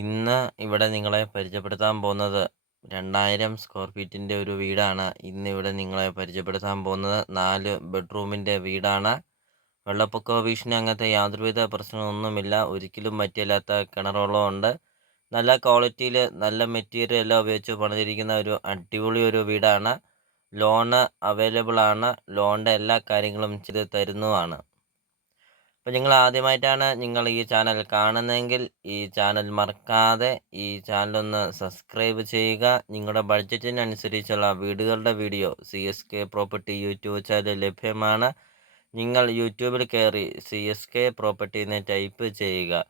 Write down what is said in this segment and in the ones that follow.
ഇന്ന് ഇവിടെ നിങ്ങളെ പരിചയപ്പെടുത്താൻ പോകുന്നത് 2000 സ്ക്വയർ ഫീറ്റിൻ്റെ ഒരു വീടാണ്. ഇന്നിവിടെ നിങ്ങളെ പരിചയപ്പെടുത്താൻ പോകുന്നത് 4 ബെഡ്റൂമിൻ്റെ വീടാണ്. വെള്ളപ്പൊക്ക ഭീഷണി അങ്ങനത്തെ യാതൊരുവിധ പ്രശ്നമൊന്നുമില്ല. ഒരിക്കലും പറ്റില്ലാത്ത കിണറുവെള്ളം ഉണ്ട്. നല്ല ക്വാളിറ്റിയിൽ നല്ല മെറ്റീരിയൽ എല്ലാം ഉപയോഗിച്ച് പണിതിരിക്കുന്ന ഒരു അടിപൊളി ഒരു വീടാണ്. ലോണ് അവൈലബിൾ ആണ്. ലോണിൻ്റെ എല്ലാ കാര്യങ്ങളും ചെയ്ത് തരുന്നതുമാണ്. അപ്പോൾ നിങ്ങൾ ആദ്യമായിട്ടാണ് നിങ്ങൾ ഈ ചാനൽ കാണുന്നതെങ്കിൽ ഈ ചാനൽ മറക്കാതെ ഈ ചാനലൊന്ന് സബ്സ്ക്രൈബ് ചെയ്യുക. നിങ്ങളുടെ ബഡ്ജറ്റിനനുസരിച്ചുള്ള വീടുകളുടെ video CSK property YouTube channel ലഭ്യമാണ്. നിങ്ങൾ യൂട്യൂബിൽ കയറി CSK പ്രോപ്പർട്ടി എന്ന് ടൈപ്പ് ചെയ്യുക.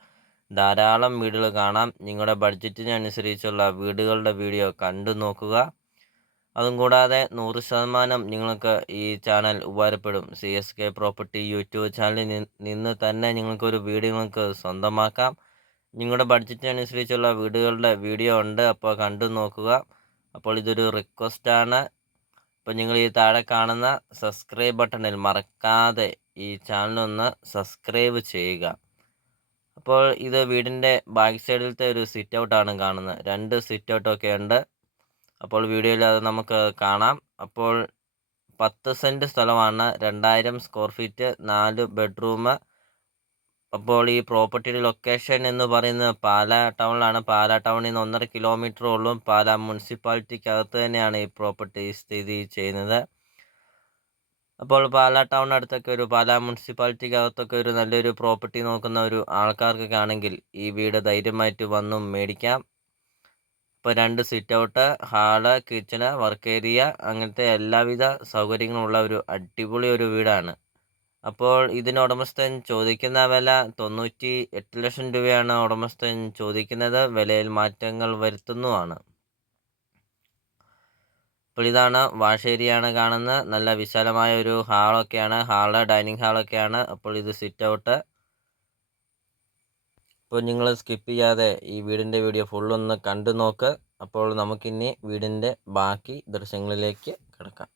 ധാരാളം വീടുകൾ കാണാം. നിങ്ങളുടെ ബഡ്ജറ്റിനനുസരിച്ചുള്ള വീടുകളുടെ വീഡിയോ കണ്ടു നോക്കുക. അതും കൂടാതെ 100% നിങ്ങൾക്ക് ഈ ചാനൽ ഉപകാരപ്പെടും. CSK പ്രോപ്പർട്ടി യൂട്യൂബ് ചാനലിൽ നിന്ന് തന്നെ നിങ്ങൾക്കൊരു വീട് നിങ്ങൾക്ക് സ്വന്തമാക്കാം. നിങ്ങളുടെ ബഡ്ജറ്റിനനുസരിച്ചുള്ള വീടുകളുടെ വീഡിയോ ഉണ്ട്, അപ്പോൾ കണ്ടു നോക്കുക. അപ്പോൾ ഇതൊരു റിക്വസ്റ്റാണ്. അപ്പോൾ നിങ്ങൾ ഈ താഴെ കാണുന്ന സബ്സ്ക്രൈബ് ബട്ടണിൽ മറക്കാതെ ഈ ചാനലൊന്ന് സബ്സ്ക്രൈബ് ചെയ്യുക. അപ്പോൾ ഇത് വീടിൻ്റെ ബാക്ക് സൈഡിലത്തെ ഒരു സിറ്റ് ഔട്ടാണ് കാണുന്നത്. 2 സിറ്റ് ഔട്ടൊക്കെ ഉണ്ട്. അപ്പോൾ വീഡിയോയിൽ അത് നമുക്ക് കാണാം. അപ്പോൾ 10 സെൻറ്റ് സ്ഥലമാണ്, 2000 സ്ക്വയർ ഫീറ്റ്, 4 ബെഡ്റൂം. അപ്പോൾ ഈ പ്രോപ്പർട്ടിയുടെ ലൊക്കേഷൻ എന്ന് പറയുന്നത് പാലാ ടൗണിലാണ്. പാലാ ടൗണിൽ നിന്ന് 1.5 കിലോമീറ്റർ ഉള്ളൂ. പാലാ മുനിസിപ്പാലിറ്റിക്കകത്ത് തന്നെയാണ് ഈ പ്രോപ്പർട്ടി സ്ഥിതി ചെയ്യുന്നത്. അപ്പോൾ പാലാ ടൗണിനടുത്തൊക്കെ പാലാ മുനിസിപ്പാലിറ്റിക്കകത്തൊക്കെ ഒരു നല്ലൊരു പ്രോപ്പർട്ടി നോക്കുന്ന ഒരു ആൾക്കാർക്കൊക്കെ ആണെങ്കിൽ ഈ വീട് ധൈര്യമായിട്ട് വന്നും മേടിക്കാം. ഇപ്പോൾ 2 sit out, hall, kitchen, work area അങ്ങനത്തെ എല്ലാവിധ സൗകര്യങ്ങളുള്ള ഒരു അടിപൊളി ഒരു വീടാണ്. അപ്പോൾ ഇതിന് ഉടമസ്ഥൻ ചോദിക്കുന്ന വില 98 ലക്ഷം രൂപയാണ് ഉടമസ്ഥൻ ചോദിക്കുന്നത്. വിലയിൽ മാറ്റങ്ങൾ വരുത്തുന്നതുമാണ്. അപ്പോൾ ഇതാണ് വാഷ് ഏരിയയാണ് കാണുന്നത്. നല്ല വിശാലമായ ഒരു ഹാളൊക്കെയാണ്. ഡൈനിങ് ഹാളൊക്കെയാണ്. അപ്പോൾ ഇത് സിറ്റ് ഔട്ട്. അപ്പോൾ നിങ്ങൾ സ്കിപ്പ് ചെയ്യാതെ ഈ വീടിൻ്റെ വീഡിയോ ഫുള്ളൊന്ന് കണ്ടു നോക്ക്. അപ്പോൾ നമുക്കിനി വീടിൻ്റെ ബാക്കി ദൃശ്യങ്ങളിലേക്ക് കിടക്കാം.